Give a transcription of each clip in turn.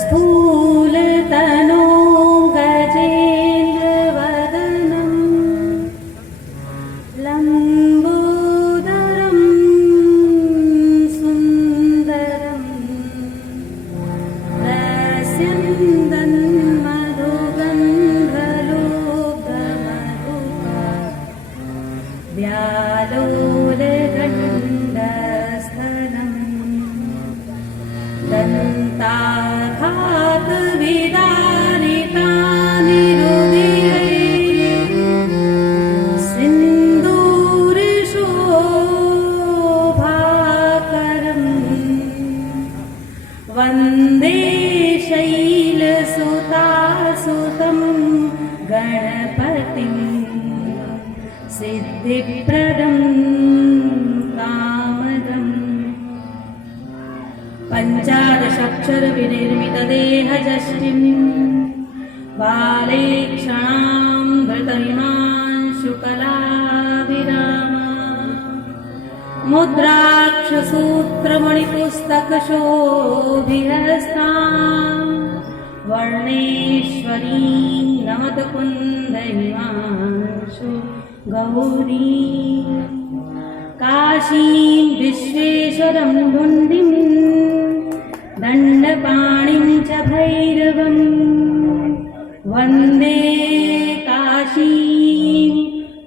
स्थूलतनो गजेन्द्रवदनं लम्बोदरं सुन्दरं रस्यन्दन्मधुगन्धलोकमधुका व्यालोलगण्डस्थलं दन्ताघातविदारितानिरुधिरैः सिन्दूरशोभाकरं वन्दे शैलसुतासुतं गणपतिं सिद्धिप्रदं कामदम् पञ्चादशाक्षरविनिर्मितदेहजष्टिं बाले क्षणां धृतहिमांशुकलाभिरामा मुद्राक्षसूत्रमणिपुस्तकशोभिहस्तां वर्णेश्वरीं नमतकुन्दहिमांशु गौरी काशीं विश्वेश्वरं धुण्डिं दण्डपाणिं च भैरवं वन्दे काशीं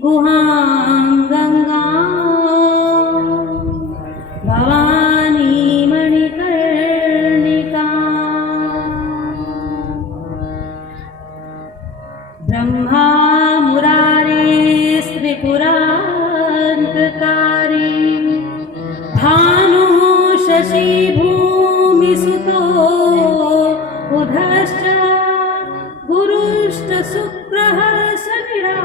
गुहां गङ्गां भवानी मणिकर्णिका ब्रह्मा मुरारेस्त्रिपुरान्तकारी भानुः शशिभूमिसुतो बुधश्च गुरुश्च शुक्रः शनिराहुकेतवः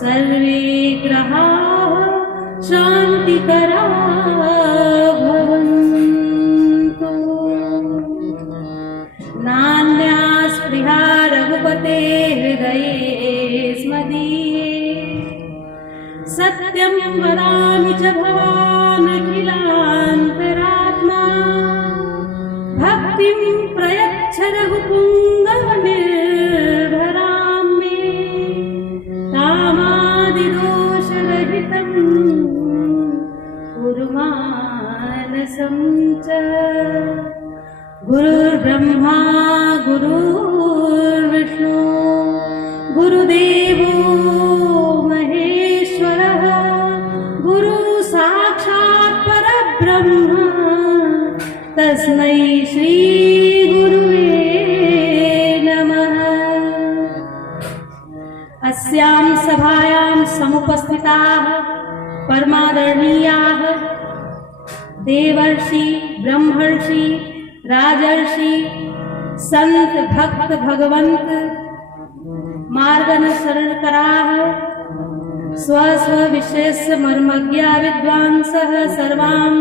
सर्वे ग्रहाः शान्तिकराः भवन्तु। नान्या स्पृहा रघुपते हृदये स्मदीये सत्यं वदामि च भवानखिलान्तरात्मा भक्तिं प्रयच्छ रघुपुङ्गवनिर्भरां मे कामादिदोषरहितं कुरु मानसं च। गुरुर्ब्रह्मा गुरुर्विष्णु गुरुदेवो महेश्वरः गुरुसाक्षात् परब्रह्म तस्मै श्रीगुरुवे नमः। अस्यां सभायां समुपस्थिताः परमादरणीयाः देवर्षि ब्रह्मर्षि राजर्षि संत भक्त भगवंत मार्गनुसरणकराः स्व स्व विषयस्य मर्मज्ञा विद्वांसः सर्वां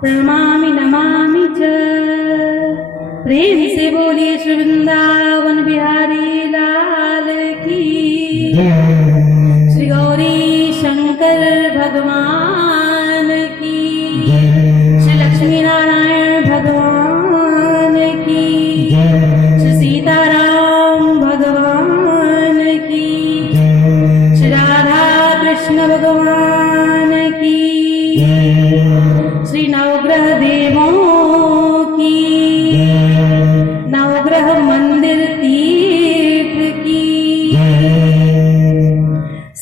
प्रणमामि नमामि च। प्रेम से बोलिए श्री वृंदावन बिहारी लाल की, श्री गौरी शंकर भगवान की, श्री लक्ष्मी नारायण भगवान की, श्री सीताराम भगवान की, श्री राधा कृष्ण भगवान की, श्री नवग्रह देवों की, नवग्रह मंदिर तीर्थ की,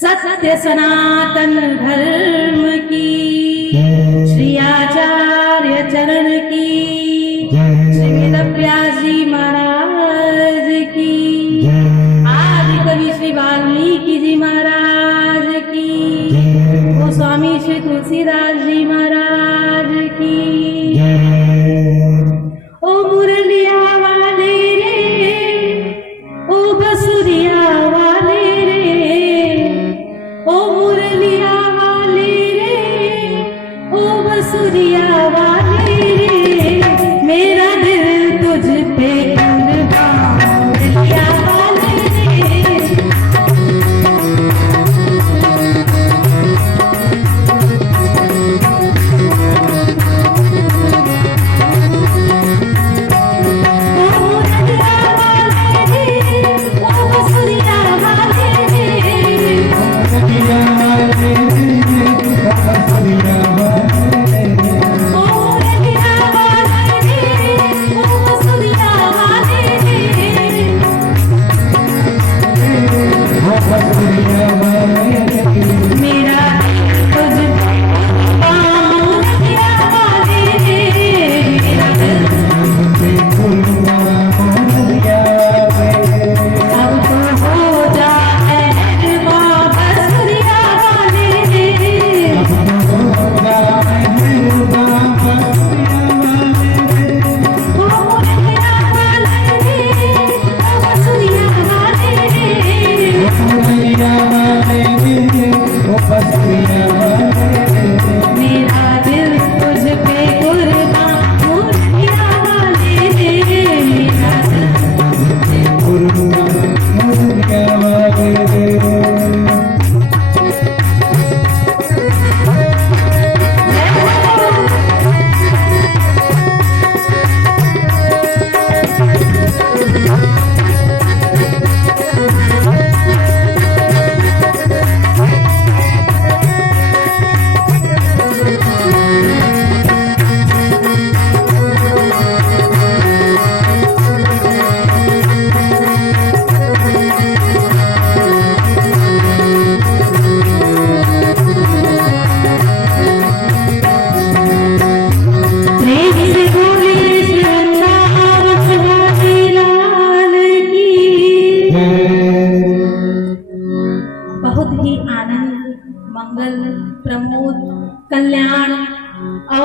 सत्य सनातन धर्म की, श्री आचार्य चरण की, श्री वेदव्यास जी महाराज की, आदि कवि श्री वाल्मीकि जी महाराज की, गोस्वामी श्री तुलसीदास जी महाराज की। ओ मुरलिया वाले रे, ओ बसुरिया वाले रे, ओ मुरलिया वाले रे, ओ बसुरिया वाले रे, मेरा दिल तुझ पे कुर्बान, मुरलिया वाले रे।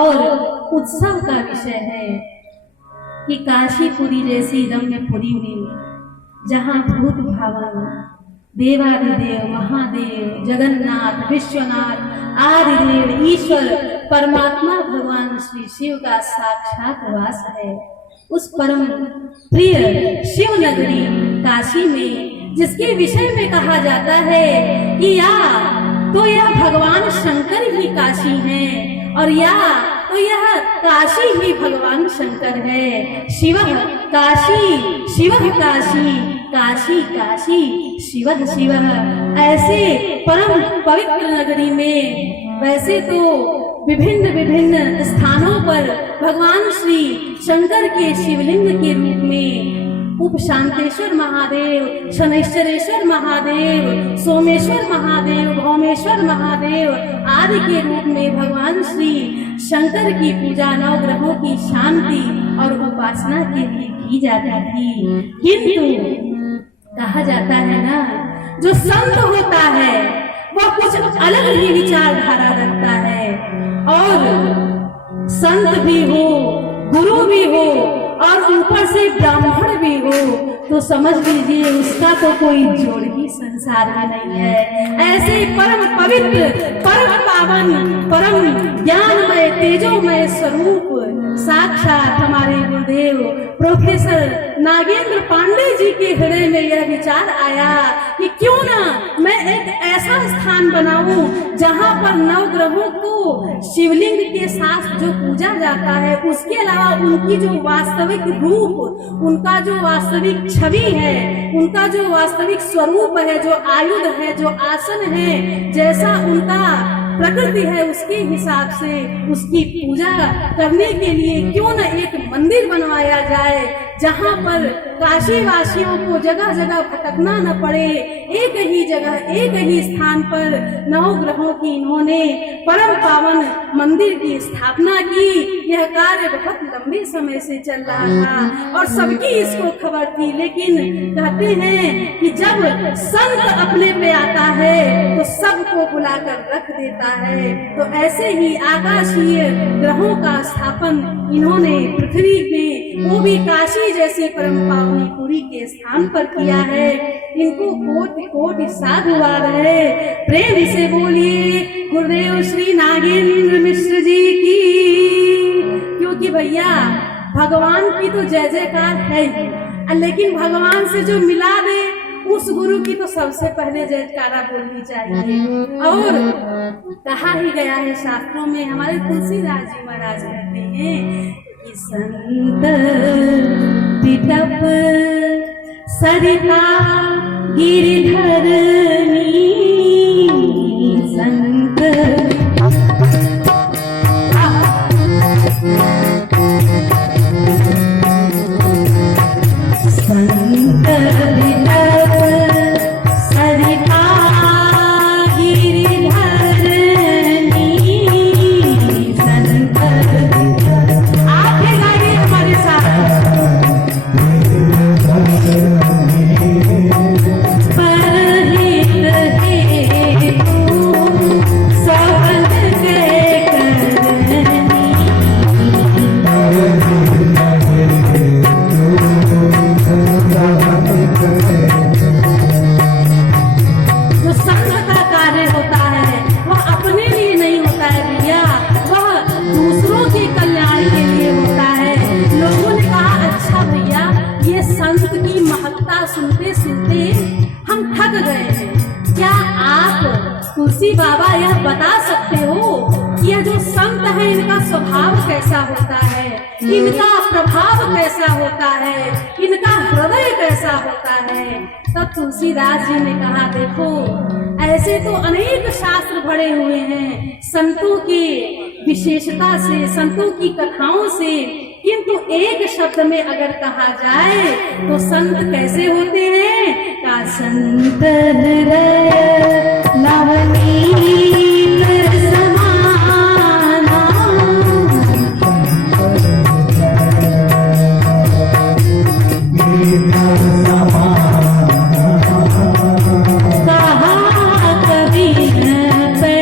और उत्सव का विषय है कि काशीपुरी जैसी रम्यपुरी में जहाँ भूत भावन देवादिदेव महादेव जगन्नाथ विश्वनाथ आदिदेव ईश्वर परमात्मा भगवान श्री शिव का साक्षात वास है, उस परम प्रिय शिव नगरी काशी में जिसके विषय में कहा जाता है कि या तो यह भगवान शंकर ही काशी हैं और या तो यह काशी ही भगवान शंकर है। शिव काशी शिव काशी काशी काशी शिव शिव, ऐसे परम पवित्र नगरी में वैसे तो विभिन्न विभिन्न स्थानों पर भगवान श्री शंकर के शिवलिंग के रूप में उप शांतेश्वर महादेव, शनैश्वरेश्वर महादेव, सोमेश्वर महादेव, भौमेश्वर महादेव आदि के रूप में भगवान श्री शंकर की पूजा नवग्रहों की शांति और उपासना के लिए की जाती थी। किंतु कहा जाता है ना, जो संत होता है वह कुछ अलग ही विचारधारा रखता है, और संत भी हो, गुरु भी हो और ऊपर से ब्राह्मण भी हो तो समझ लीजिए उसका तो कोई जोड़ ही संसार में नहीं है। ऐसे परम पवित्र परम पावन परम ज्ञानमय तेजोमय स्वरूप साक्षात हमारे गुरुदेव प्रोफेसर नागेंद्र पांडे जी के हृदय में यह विचार आया कि क्यों ना मैं एक ऐसा स्थान बनाऊं जहां पर नवग्रहों को शिवलिंग के साथ जो पूजा जाता है, उसके अलावा उनकी जो वास्तविक रूप, उनका जो वास्तविक छवि है, उनका जो वास्तविक स्वरूप है, जो आयुध है, जो आसन है, जैसा उनका प्रकृति है उसके हिसाब से उसकी पूजा करने के लिए क्यों न एक मंदिर बनवाया जाए जहां पर काशी वासियों को जगह जगह भटकना न पड़े। एक ही जगह एक ही स्थान पर नवग्रहों की इन्होंने परम पावन मंदिर की स्थापना की। यह कार्य बहुत लंबे समय से चल रहा था और सबकी इसको खबर थी, लेकिन कहते हैं कि जब संत अपने पे आता है तो सबको बुलाकर रख देता है। तो ऐसे ही आकाशीय ग्रहों का स्थापन इन्होंने पृथ्वी पे, वो भी काशी जैसी परम पावनी पुरी के स्थान पर किया है। इनको कोटि कोटि साधुवाद है। प्रेम से बोलिए गुरुदेव श्री नागेंद्र मिश्र जी की। क्योंकि भैया भगवान की तो जय जयकार है ही, लेकिन भगवान से जो मिला दे उस गुरु की तो सबसे पहले जयकारा बोलनी चाहिए। और कहा ही गया है शास्त्रों में, हमारे तुलसीदास जी महाराज कहते हैं कि संत विटप सरिता गिरधरनी संत संत विटप सरिता गिरधरनी संत। आप भी गाइए हमारे साथ। सुनते सुनते हम थक गए हैं। क्या आप तुलसी बाबा यह बता सकते हो कि यह जो संत है इनका स्वभाव कैसा होता है, इनका प्रभाव कैसा होता है, इनका हृदय कैसा होता है? तब तुलसीदास जी ने कहा, देखो ऐसे तो अनेक शास्त्र भरे हुए हैं संतों की विशेषता से, संतों की कथाओं से, किंतु एक शब्द में अगर कहा जाए तो संत कैसे होते हैं? का संत हृदय नवनीत समाना कहा कभी न पे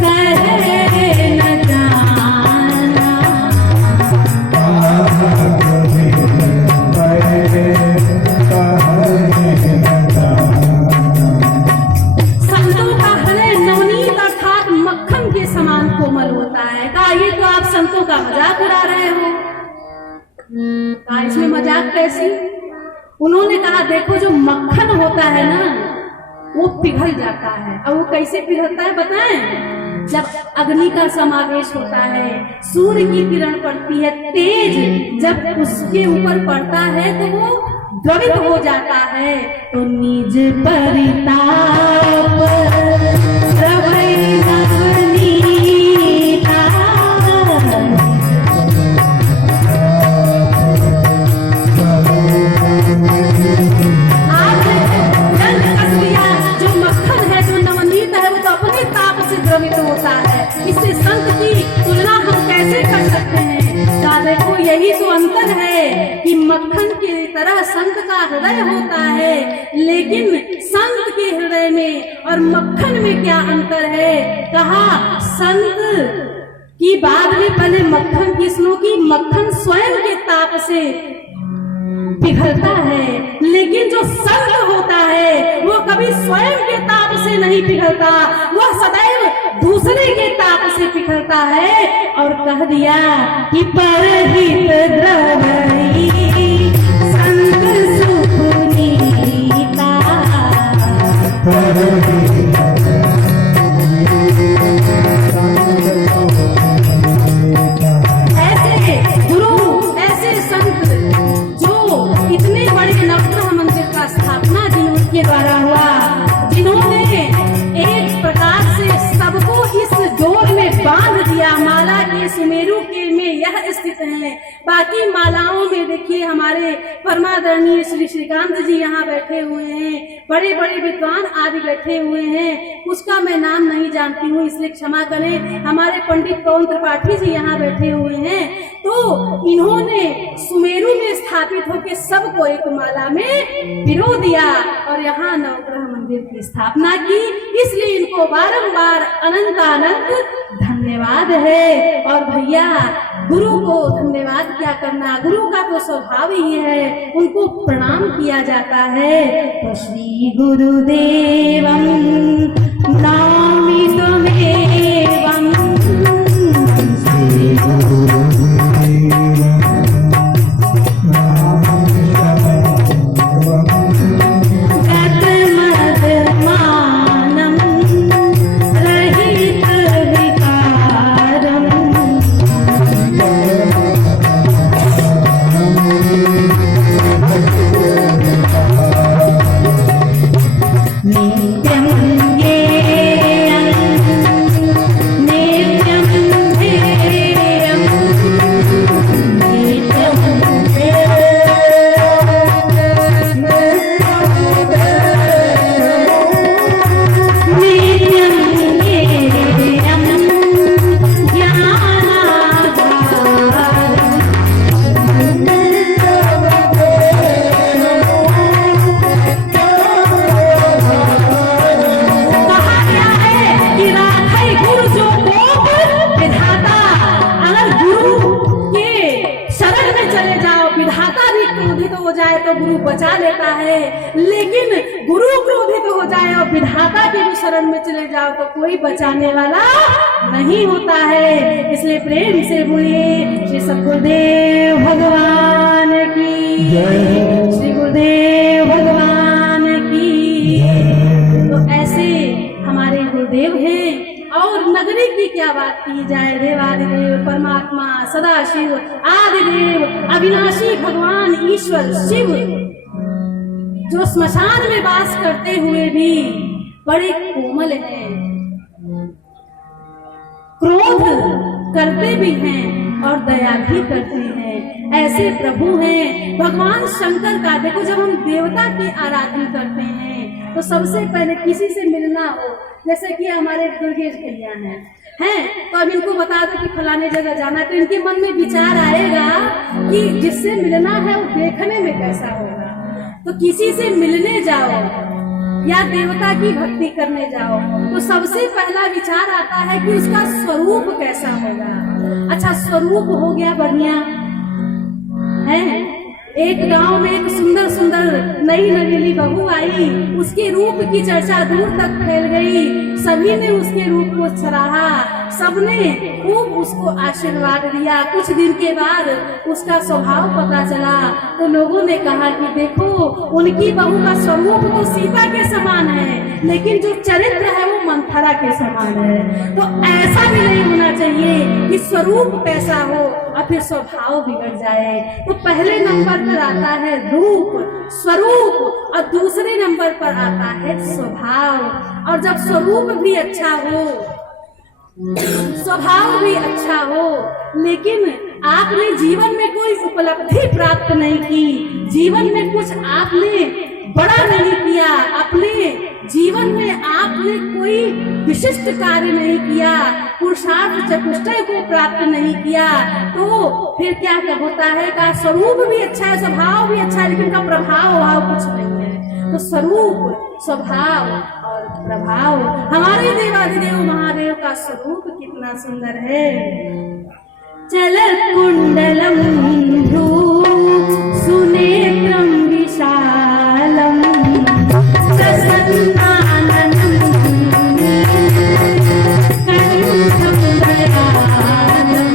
कहे न जान ये तो आप संतों का मजाक उड़ा रहे हो। कहा इसमें मजाक कैसी? उन्होंने कहा देखो जो मक्खन होता है ना वो पिघल जाता है। और वो कैसे पिघलता है बताएं? जब अग्नि का समावेश होता है, सूर्य की किरण पड़ती है तेज, जब उसके ऊपर पड़ता है तो वो द्रवित हो जाता है। तो निज परिताप द्रवै नवनीता। आज जल कस दिया, जो मक्खन है जो नवनीत है वो तो अपने ताप से द्रवित होता है। इससे संत की तुलना हम कैसे कर सकते हैं? देखो यही तो अंतर है कि मक्खन की तरह संत का हृदय होता है, लेकिन संत के हृदय में और मक्खन में क्या अंतर है? कहा संत की बाद में पहले मक्खन की सुनो कि मक्खन स्वयं के ताप से पिघलता है, लेकिन जो संत होता है वो कभी स्वयं के ताप से नहीं पिघलता, वह सदैव दूसरे के ताप से पिघलता है। और कह दिया कि परहित द्रवई संत सुख नीता। ऐसे गुरु, ऐसे संत जो इतने बड़े नवग्रह मंदिर का स्थापना जिनके द्वारा हुआ, जिन्होंने एक प्रकार से सबको इस डोर में बांध दिया। माला के सुमेरु के में यह स्थित है। बाकी मालाओं में देखिए हमारे परमादरणीय श्री श्रीकांत जी यहाँ बैठे हुए हैं, बड़े बड़े विद्वान आदि बैठे हुए हैं। उसका मैं नाम नहीं जानती हूँ इसलिए क्षमा करें। हमारे पंडित पवन त्रिपाठी जी यहाँ बैठे हुए हैं। तो इन्होंने सुमेरु में स्थापित होकर सबको एक माला में पिरो दिया और यहाँ नवग्रह मंदिर की स्थापना की। इसलिए इनको बारंबार अनंत अनंत धन्यवाद है। और भैया गुरु को धन्यवाद क्या करना, गुरु का तो स्वभाव ही है, उनको प्रणाम किया जाता है। तो श्री गुरुदेवं नमामि त्वमेवं। श्री तो गुरु बचा लेता है, लेकिन गुरु क्रोधित हो जाए और विधाता के भी शरण में चले जाओ तो कोई बचाने वाला नहीं होता है। इसलिए प्रेम से बोलिए श्री सद्गुरुदेव भगवान की जय, श्री गुरुदेव भगवान की। तो ऐसे हमारे गुरुदेव हैं। और नगरी की क्या बात की जाए, देवादिदेव परमात्मा सदाशिव आदिदेव अविनाशी भगवान ईश्वर शिव जो स्मशान में वास करते हुए भी बड़े कोमल हैं, क्रोध करते भी हैं और दया भी करते हैं, ऐसे प्रभु हैं। भगवान शंकर का देखो, जब हम देवता की आराधना करते हैं तो सबसे पहले किसी से मिलना हो, जैसे कि हमारे दुर्गेश भैया हैं, तो अब इनको बता दो कि फलाने जगह जाना है, तो इनके मन में विचार आएगा कि जिससे मिलना है वो देखने में कैसा होगा। तो किसी से मिलने जाओ या देवता की भक्ति करने जाओ तो सबसे पहला विचार आता है कि उसका स्वरूप कैसा होगा। अच्छा, स्वरूप हो गया बढ़िया है। एक गांव में एक सुंदर सुंदर नई नवेली बहू आई, उसके रूप की चर्चा दूर तक फैल गई, सभी ने उसके रूप को सराहा। सबने खूब उसको आशीर्वाद दिया। कुछ दिन के बाद उसका स्वभाव पता चला तो लोगों ने कहा कि देखो उनकी बहू का स्वरूप तो सीता के समान है, लेकिन जो चरित्र है वो मंथरा के समान है। तो ऐसा भी नहीं होना चाहिए कि स्वरूप कैसा हो और फिर स्वभाव बिगड़ जाए। तो पहले नंबर पर आता है रूप, स्वरूप, और दूसरे नंबर पर आता है स्वभाव। और जब स्वरूप भी अच्छा हो, स्वभाव भी अच्छा हो, लेकिन आपने जीवन में कोई उपलब्धि प्राप्त नहीं की, जीवन में कुछ आपने बड़ा नहीं किया, अपने जीवन में आपने कोई विशिष्ट कार्य नहीं किया, पुरुषार्थ चतुष्टय को प्राप्त नहीं किया, तो फिर क्या होता है का स्वरूप भी अच्छा है, स्वभाव भी अच्छा है, लेकिन का प्रभाव वहां कुछ नहीं है। तो स्वरूप, स्वभाव और प्रभाव, हमारे देवादिदेव महादेव का स्वरूप कितना सुंदर है। चल कुंडलम सुनेत्रम विशालम ससन्नाननम कंठम दयालम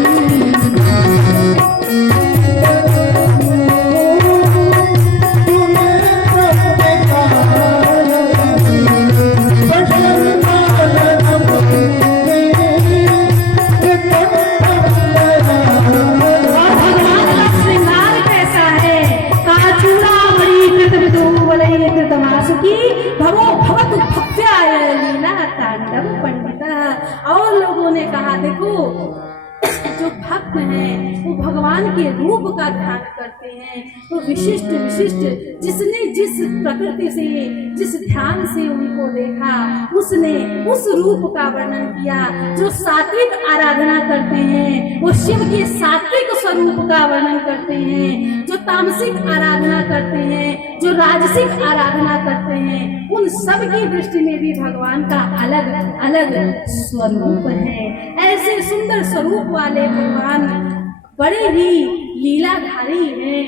भवो भवतु भव्याय लीला तांडव पंडिता। और लोगों ने कहा देखो जो भक्त हैं वो भगवान के रूप का ध्यान करते हैं, तो विशिष्ट विशिष्ट जिसने जिस प्रकृति से, जिस ध्यान से उनको देखा, उसने उस रूप का वर्णन किया। जो सात्विक आराधना करते हैं वो शिव के सात्विक स्वरूप का वर्णन करते हैं, जो तामसिक आराधना करते हैं, जो राजसिक आराधना करते हैं, उन सब की दृष्टि में भी भगवान का अलग अलग स्वरूप है। ऐसे सुंदर स्वरूप वाले भगवान बड़े ही लीलाधारी हैं।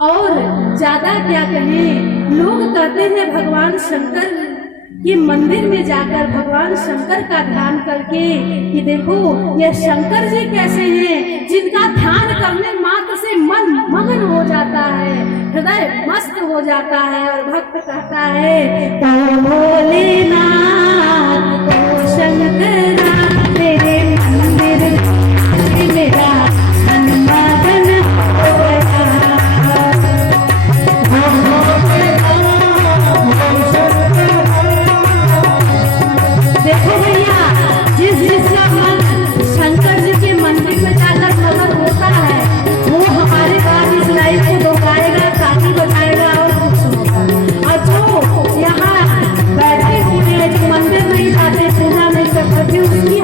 और ज्यादा क्या कहें, लोग कहते हैं भगवान शंकर के मंदिर में जाकर भगवान शंकर का ध्यान करके कि देखो ये शंकर जी कैसे हैं, जिनका ध्यान करने मात्र से मन मगन हो जाता है, हृदय मस्त हो जाता है। और भक्त कहता है तो भोलेनाथ तो शंकरा तेरे मंदिर मेरा मन मगन हो गया। देखो भैया, जिस जिसका मन शंकर जी के मंदिर में जाकर मगन होता है वो हमारे बाद इस लाइफ को दोहराएगा, ताली बजाएगा और कुछ होगा। और जो यहाँ बैठे हुए हैं जो मंदिर नहीं जाते, पूजा नहीं करते, उसकी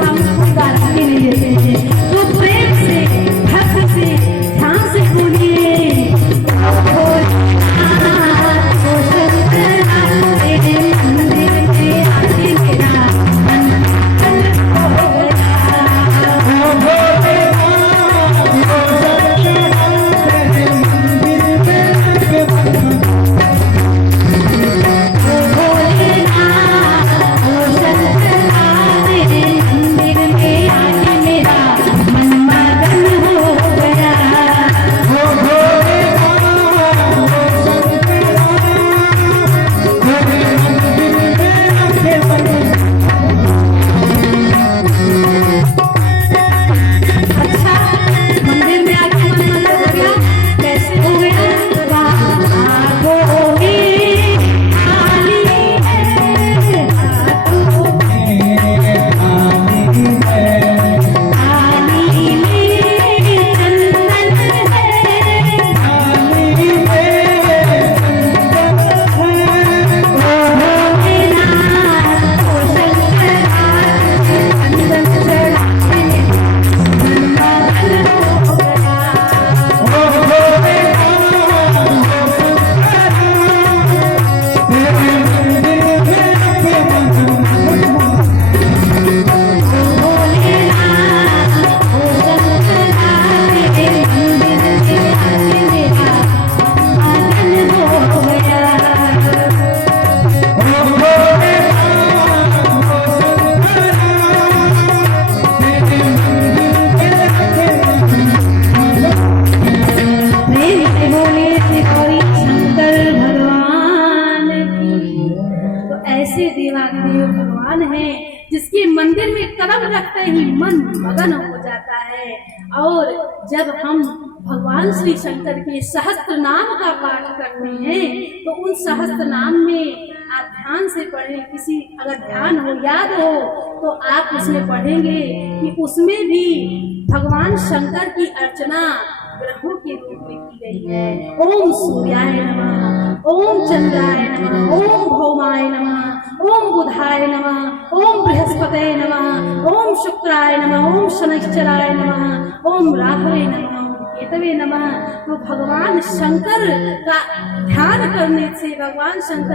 जाता है। और जब हम भगवान श्री शंकर के सहस्त्र नाम का पाठ करते हैं तो उन सहस्त्र नाम में आप ध्यान से पढ़ें, किसी अगर ध्यान हो याद हो तो आप उसमें पढ़ेंगे कि उसमें भी भगवान शंकर की अर्चना ग्रहों के रूप में की गई है। ओम सूर्याय नमः, ओम चंद्राय नमः, ओम भौमाय नमः, ओम बुधाय नमः, ओम बृहस्पतये नमः, ओम शुक्राय नमः, ओम शनिश्चराय नमः, ओम राहवे नमः, केतवे नमः। तो भगवान शंकर का ध्यान करने से भगवान शंकर